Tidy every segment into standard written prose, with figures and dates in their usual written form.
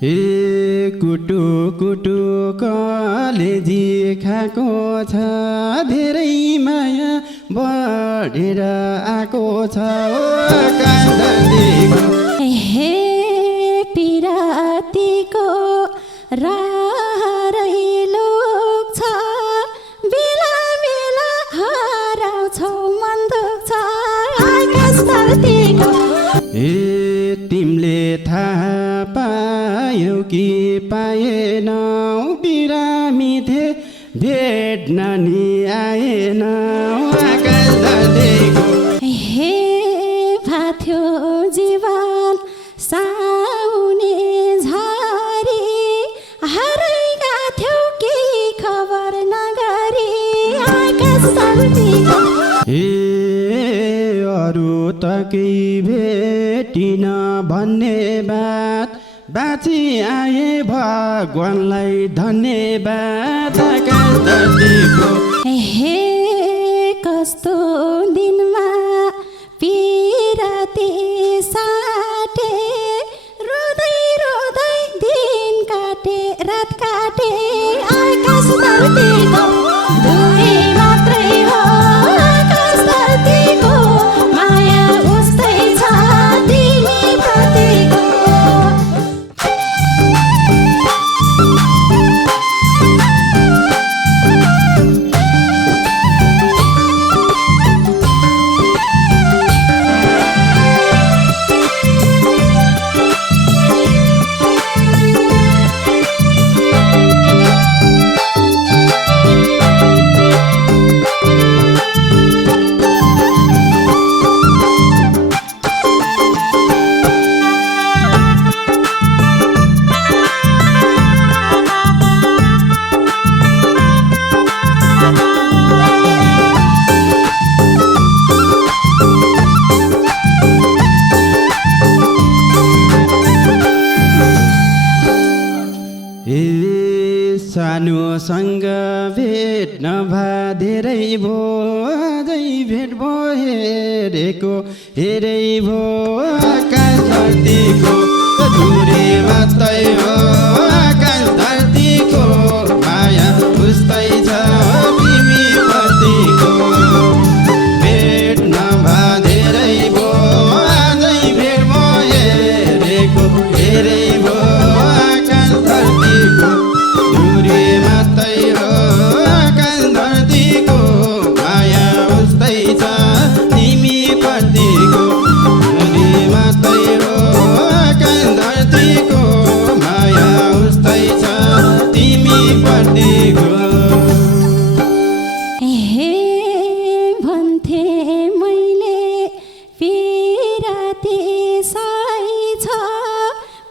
हे कुटु कुटु कलेजी खाएको छ धेरै माया बढेर आएको छ कान्दादेखि हे पिरातीको राहरै लोक छ बेला बेला हराउँछौ मन दुख्छ आकाश धरतीको हे तिमीले थाहा पायौ कि पाएनौ बिरामी थिए भेट्न नि आएनौ आकाश धरतीको हे भाथ्यो जीवन साउने झारी हराइगा थियौ केही खबर नगरी आकाश धरतीको हे अरू त केही भेटिन भन्ने बात बाँची आए भगवानलाई धन्यवाद आकाश धरतीको हे कस्तो दिनमा पिराती साटे रोदै रोदै दिन काटे रात काटे आकाश धरतीको दुई मात्रै हो आकाश धरतीको माया उस्तै छ तिमी प्रतिको सानोसँग भेट नभा धेरै भो अझै भेट भो हेरेको हेरै भो आकाश धरतीको दूरी मात्रै हो आकाश धरतीको माया उस्तै छ तिमी प्रतिको भेट नभा धेरै भो अझै भेट भो हेरेको हेरै भो आकाश धरतीको दूरी मात्रै हो आकाश धरतीको माया उस्तै छ तिमी प्रतिको दूरी मात्रै हो आकाश धरतीको माया उस्तै छ तिमी प्रतिको हे भन्थे मैले पिराती साई छ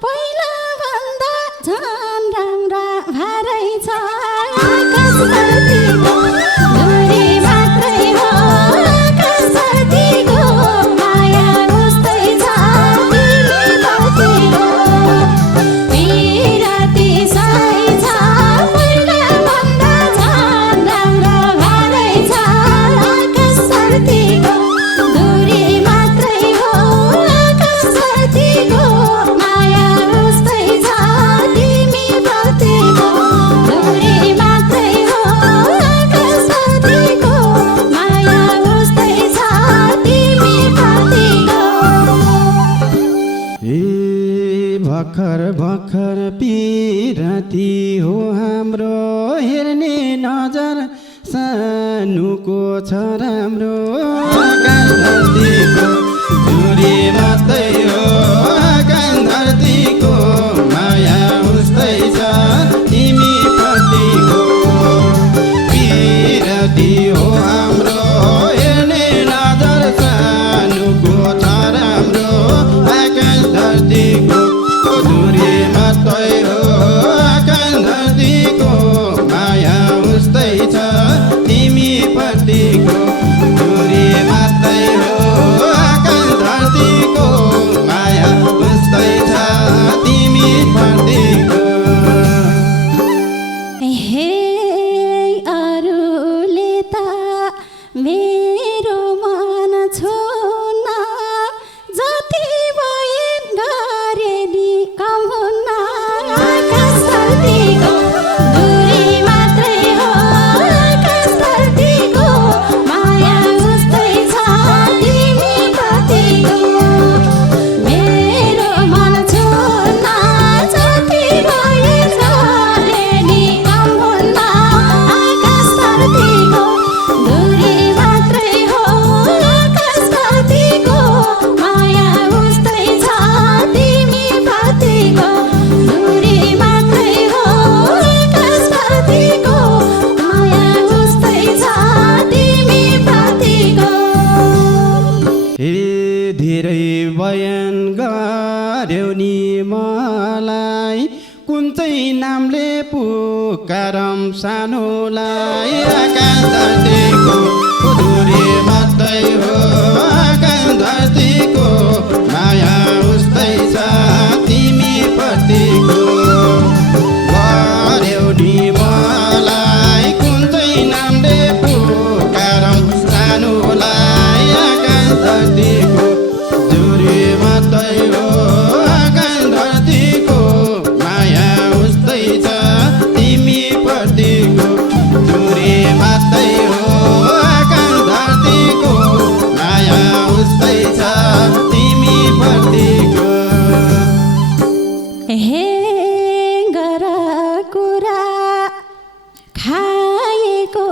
पहिला भन्दा झन् राम्रा भारै छ आकाश धरतीको दूरी मात्रै हो आकाश धरतीको माया उस्तै छ तिमी प्रतिको पिराती साई छ पहिला भन्दा झन् राम्रा भारै छ आकाश धरतीको दूरी मात्रै हो आकाश धरतीको माया उस्तै छ तिमी प्रतिको दूरी मात्रै हो आकाश धरतीको माया उस्तै छ तिमी प्रतिको हे भर्खर भर्खर पिराती हो हाम्रो हेर्ने नजर सानुको छ राम्रो आकाश धरतीको दूरी मात्रै हो आकाश धरतीको माया उस्तै छ तिमी प्रतिको पिराती हो हाम्रो हेर्ने नजर सानुको छ राम्रो आकाश धरतीको दूरी मात्रै हो आकाश धरतीको माया उस्तै छ तिमी प्रतिको दूरी मात्रै कुन चाहिँ नामले पुकारम सानोलाई आकाश धरतीको दूरी मात्रै हो आकाश धरतीको माया उस्तै छ तिमी प्रतिको गर्यौ नि मलाई कुन चाहिँ नामले पुकारम सानोलाई आकाश धरतीको दूरी मात्रै हो आकाश धरतीको माया उस्तै छ तिमी प्रतिको दूरी मात्रै हो आकाश धरतीको माया उस्तै छ तिमी प्रतिको हे गर कुरा खाएको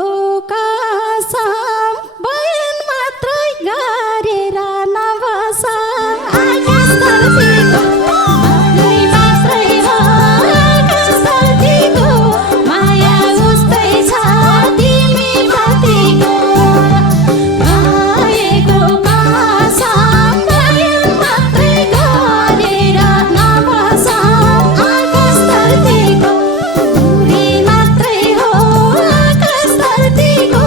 कसम बयान मात्रै गरेर नबस आकाश धरतीको दूरी मात्रै हो आकाश धरतीको माया उस्तै छ तिमी प्रतिको खाएको कसम बयान मात्रै गरेर नबस आकाश धरतीको दूरी मात्रै हो आकाश धरतीको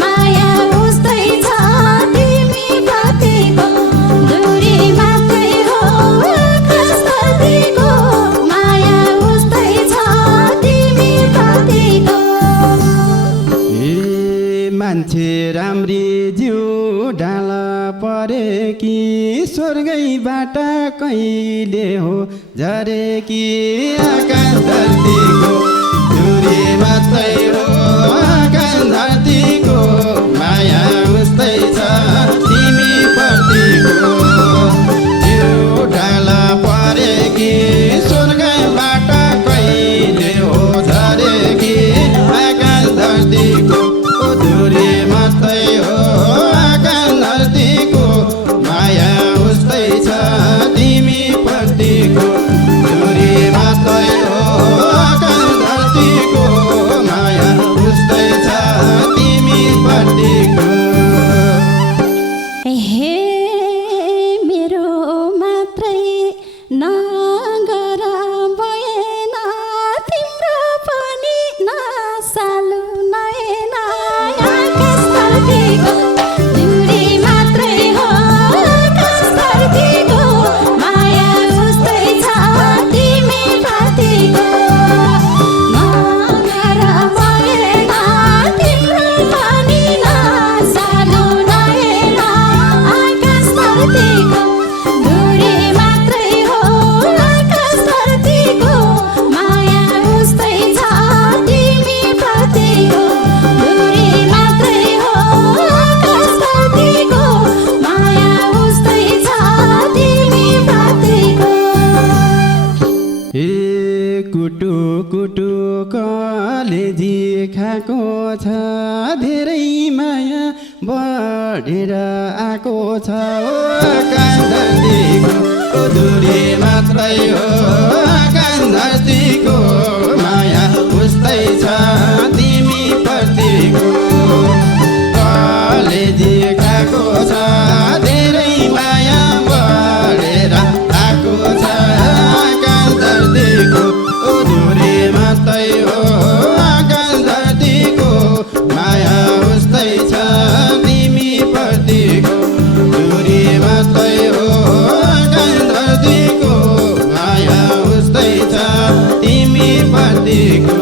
माया उस्तै छ तिमी प्रतिको दूरी मात्रै हो आकाश धरतीको माया उस्तै छ तिमी प्रतिको ए मान्छे राम्री जिउ डाला परे कि स्वर्गैबाट कहिले हो झरे कि आकाश धरतीको दूरी मात्रै हो आकाश धरतीको माया उस्तै छ तिमी प्रतिको जिउ डाला परे कि स्वर्गैबाट कहिले हो झरे कि आकाश धरतीको दूरी मात्रै हो आकाश धरतीको माया उस्तै छ तिमी प्रतिको दूरी मात्रै हो आकाश धरतीको माया उस्तै छ तिमी प्रतिको हे मेरो मात्रै नगर भएन तिम्रो पनि नसालु नएन आकाश धरतीको दूरी मात्रै हो आकाश धरतीको माया उस्तै छ तिमी प्रतिको नगर भएन तिम्रो पनि नसालु नएन आकाश धरतीको दूरी मात्रै हो आकाश धरतीको माया उस्तै छ तिमी प्रतिको दूरी मात्रै हो आकाश धरतीको माया उस्तै छ तिमी प्रतिको हे कुटु कुटु कलेजी खाएको छ धेरै माया बढेर आएको छ ओ आकाश धरतीको दूरी मात्रै हो आकाश धरतीको माया उस्तै छ तिमी प्रतिको कलेजी खाएको छ धेरै माया बढेर आएको छ आकाश धरतीको दूरी मात्रै हो आकाश धरतीको माया उस्तै छ तिमी प्रतिको दूरी मात्रै हो आकाश धरतीको माया उस्तै छ तिमी प्रतिको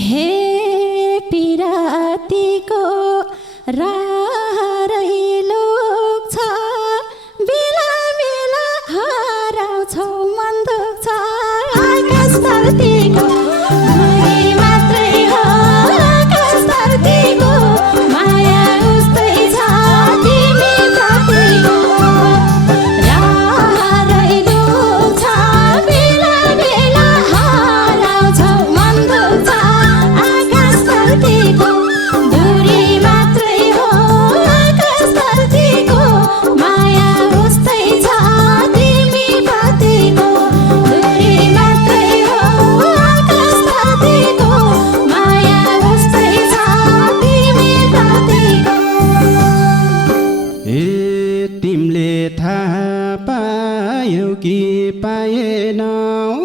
हे पिरातीको राहरै लोक छ बेला बेला हराउँछौ मन दुख्छ आकाश धरतीको दूरी मात्रै हो आकाश धरतीको माया उस्तै छ तिमी प्रतिको राहरै लोक छ बेला बेला हराउँछौ मन दुख्छ आकाश धरतीको दूरी मात्रै हो आकाश धरतीको माया उस्तै छ तिमी प्रतिको दूरी मात्रै हो आकाश धरतीको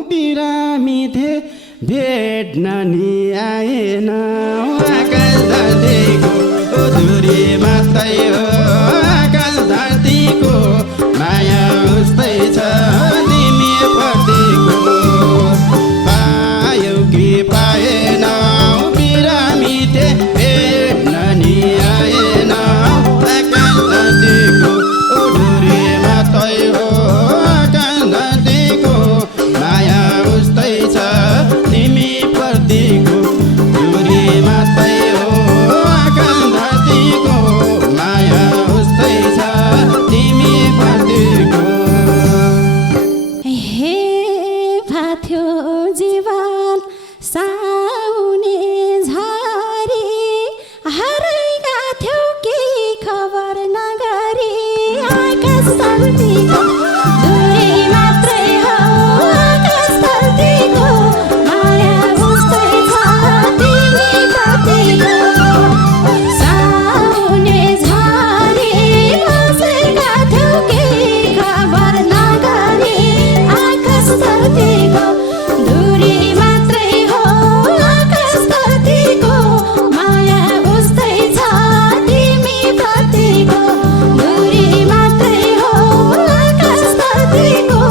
बिरामी थिए भेट्न नि आएन आकाश धरतीको दूरी मात्रै हो आकाश धरतीको माया उस्तै छ तिमी प्रतिको पायौ कि पाएनौ बिरामी थिए भेट्न नि आएन आकाश धरतीको दूरी मात्रै हो आकाश धरतीको माया उस्तै छ तिमी प्रतिको दूरी मात्रै हो आकाश धरतीको माया उस्तै छ तिमी प्रतिको हे भाथ्यो जीवन साउने झारी हराइगा थियो केही खबर नगरी आकाश धरतीको दूरी मात्रै हो आकाश धरतीको माया उस्तै छ तिमी प्रतिको साउने झारी बसेका थियो केही खबर नगरी आकाश धरतीको दूरी मात्रै हो आकाश धरतीको माया उस्तै छ तिमी प्रतिको दूरी मात्रै हो आकाश धरतीको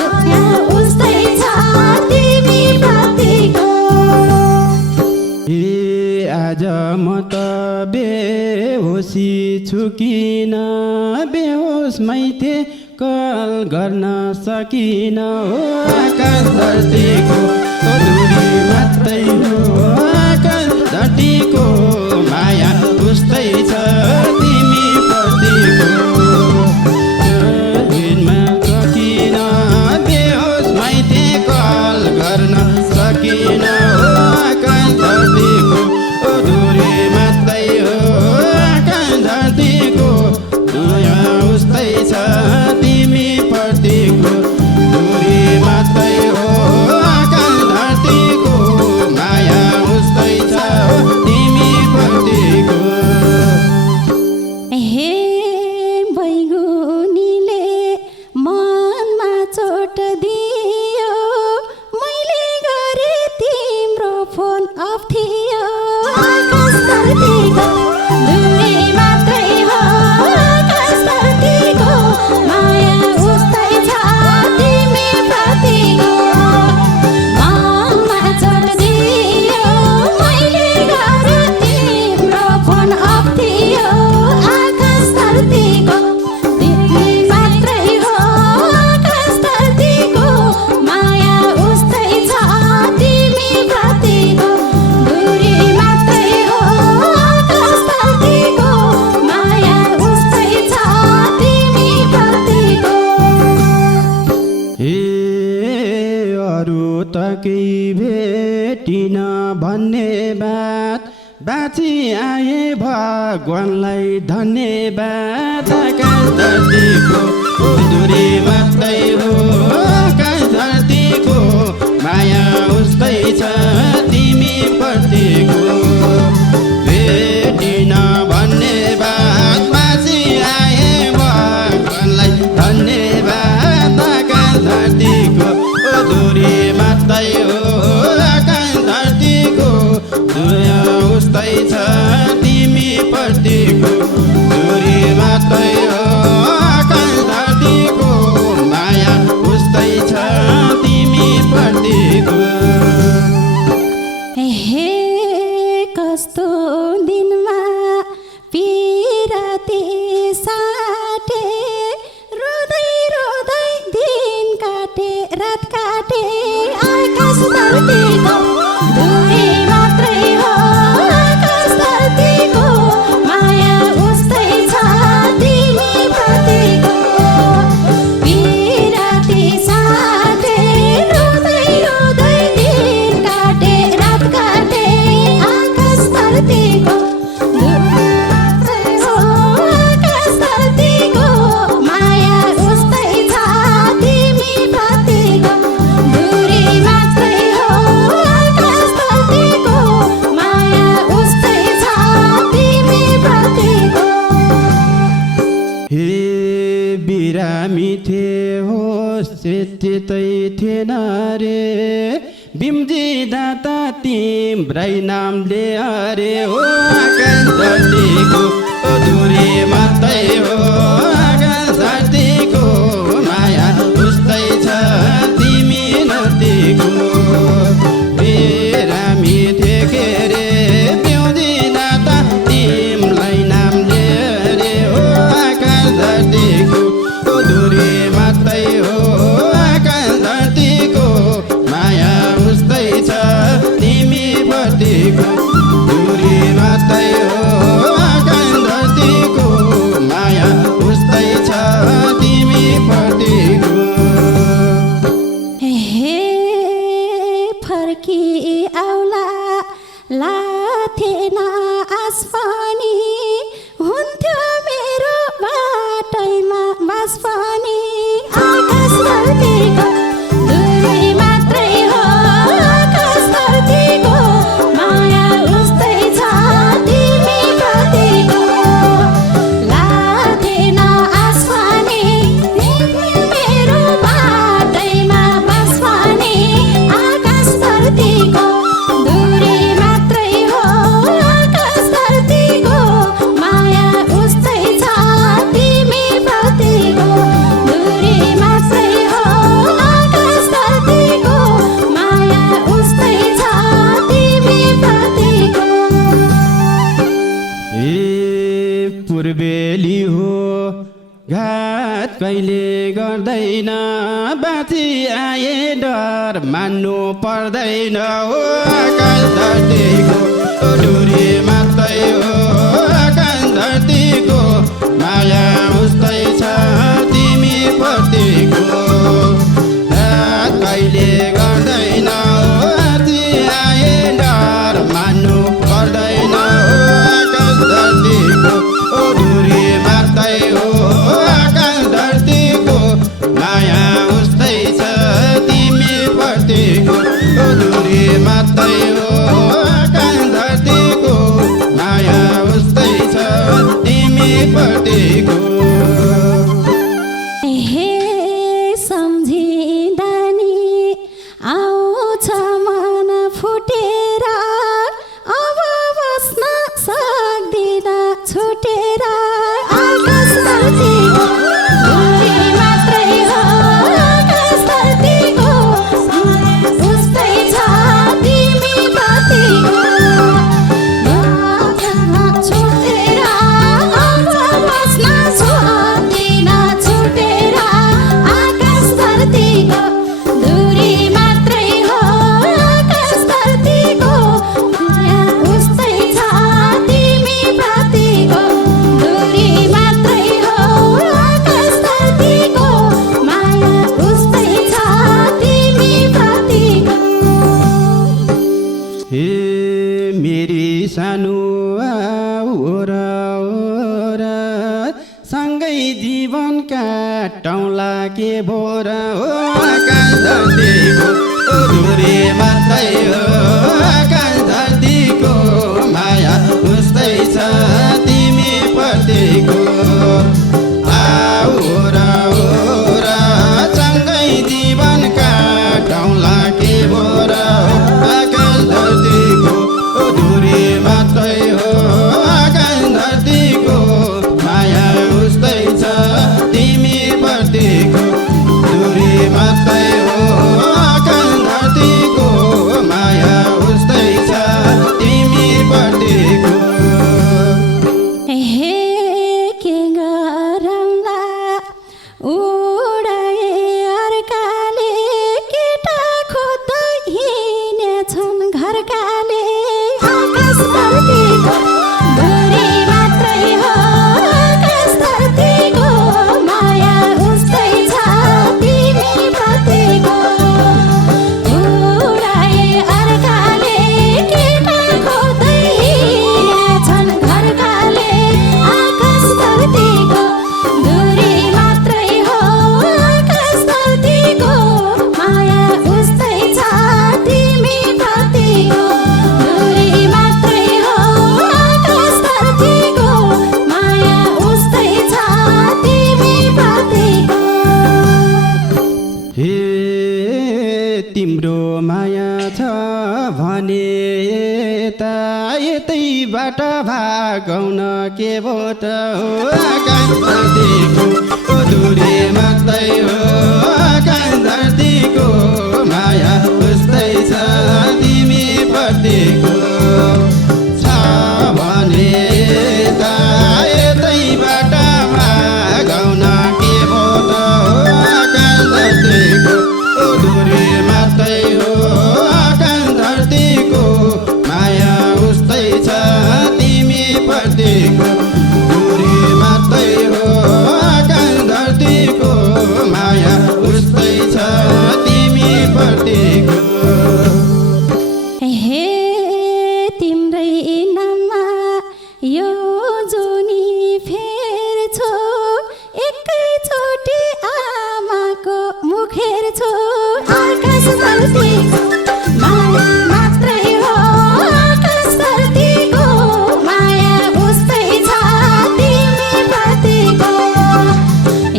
माया उस्तै छ तिमी प्रतिको आज म त बेहोसी छु किन बेहोसमै थिए कल गर्न सकिन हो आकाश धरतीको दूरी मात्रै हो आकाश धरतीको माया उस्तै छ तिमी प्रतिको दिनमा सकिन बेहोसमै थिए कल गर्न सकिन हो आकाश धरतीको दूरी मात्रै हो आकाश धरतीको माया उस्तै छ तिमी प्रतिको दूरी मात्रै हो आकाश धरतीको माया उस्तै छ तिमी प्रतिको हे बैगुनीले मनमा चोट दियो मैले गरे तिम्रो फोन अफ थियो आकाश धरतीको दूरी मात्रै हो आकाश धरतीको माया उस्तै छ तिमी प्रतिको मनमा चोट दियो मैले गरे तिम्रो फोन अफ थियो आकाश धरतीको दूरी मात्रै हो आकाश धरतीको माया उस्तै छ तिमी प्रतिको दूरी मात्रै हो आकाश धरतीको माया उस्तै छ तिमी प्रतिको हे अरू त केही भेटिन भन्ने बात बाँची आए भगवानलाई धन्यवाद आकाश धरतीको दूरी मात्रै हो आकाश धरतीको माया उस्तै छ तिमी प्रतिको भेटिन भन्ने बात बाँची आए भगवानलाई धन्यवाद आकाश धरतीको दूरी मात्रै हो आकाश धरतीको माया उस्तै छ तिमी प्रतिको दूरी मात्रै हो आकाश धरतीको माया उस्तै अरे बिम्जी दाता तिम्रै नामले अरे हो आकाश धरतीको दूरी मात्रै हो आकाश धरतीको माया उस्तै छ तिमी नदीको बिरामी थिए रे बिम्जी दाता तिमलाई नामले अरे हो आकाश धरतीको दूरी मात्रै हो आकाश धरतीको माया उस्तै छ तिमी प्रतिको दूरी मात्रै हो आकाश धरतीको माया उस्तै छ तिमी प्रतिको हे फर्की आउला लाथेन आसपानी हुन्थ्यो मेरो बाटैमा बास पनि आकाश धरतीको दूरी मात्रै हो आकाश धरतीको माया उस्तै छ तिमी प्रतिको लाथेन आसपानी हुन्थ्यो मेरो बाटैमा बास पनि आकाश धरतीको दूरी मात्रै हो आकाश धरतीको माया उस्तै छ तिमी प्रतिको दूरी मात्रै हो आकाश धरतीको माया उस्तै छ तिमी प्रतिको ए पूर्वेली हो घात कहिले गर्दैन बाँची आए डर मान्नु पर्दैन हो आकाश धरतीको दूरी मात्रै हो आकाश धरतीको माया उस्तै छ तिमी प्रतिको घात कहिले गर्दैन बाँची आए डर मान्नु पर्दैन हो आकाश धरतीको दूरी मात्रै हो आकाश धरतीको माया उस्तै छ तिमी प्रतिको दूरी मात्रै हो आकाश धरतीको माया उस्तै छ तिमी प्रतिको हे सम्झिँदा नि आउँछ मन फुटेर अब बस्न सक्दिन छुटेर आकाश धरतीको दूरी मात्रै हो आकाश धरतीको उस्तै छ तिमी प्रतिको छुटेर अब बस्न सक्दिन छुटेर आकाश धरतीको दूरी मात्रै हो आकाश धरतीको माया उस्तै छ तिमी प्रतिको दूरी मात्रै हो आकाश धरतीको माया उस्तै छ तिमी प्रतिको हे मेरी सानो ओरा ओरा सँगै जीवन काटौँला के भोरा हो आकाश धरतीको दूरी मात्रै हो आकाश धरतीको माया उस्तै छ तिमी प्रतिको ओरा ओरा सँगै जीवन काटौँला के भोरा हो आकाश धरतीको दूरी मात्रै हो आकाश धरतीको माया उस्तै छ तिमी प्रतिको दूरी तिम्रो माया छ भने त यतैबाट भागौन के भो त हो आकाश धरतीको दूरी मात्रै हो आकाश धरतीको माया उस्तै छ तिमी प्रतिको छ भने त यतैबाट भागौन के भो त हो आकाश धरतीको दूरी मात्रै हो आकाश धरतीको माया उस्तै छ तिमी प्रतिको दूरी मात्रै हो आकाश धरतीको माया उस्तै छ तिमी प्रतिको हे तिम्रै नाममा यो जुनी फेर्छु एकैचोटि आमाको मुख हेर्छु आकाश धरती माया मात्रै हो आकाश धरतीको माया उस्तै छ तिमी प्रतिको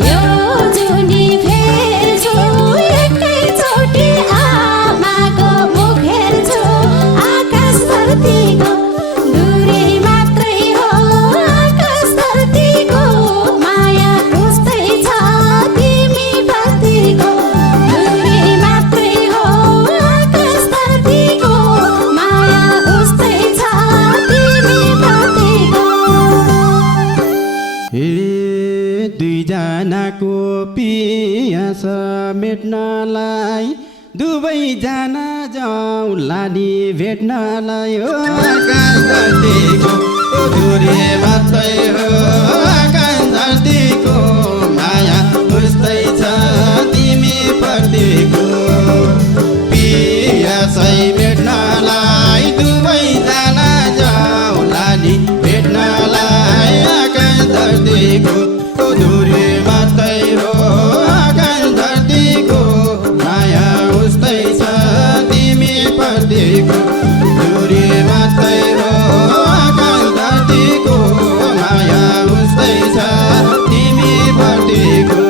यो जुनी फेर्छु एकैचोटि आमाको मुख हेर्छु आकाश धरतीको दूरी मात्रै हो आकाश धरतीको माया उस्तै छ तिमी प्रतिको दूरी मात्रै हो आकाश धरतीको माया उस्तै छ तिमी प्रतिको हे दुईजनाको पियास मेट्नलाई दुवैजना जाउँला नि भेट्नलाई हो आकाश धरतीको दूरी मात्रै हो आकाश धरतीको माया उस्तै छ तिमी प्रतिको पियासै मेट्नलाई दुवैजना जाउँला नि भेट्नलाई आकाश धरतीको दूरी मात्रै हो आकाश धरतीको माया उस्तै छ तिमी प्रतिको दूरी मात्रै हो आकाश धरतीको माया उस्तै छ तिमी प्रतिको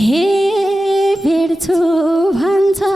हे भेट्छु भन्छौ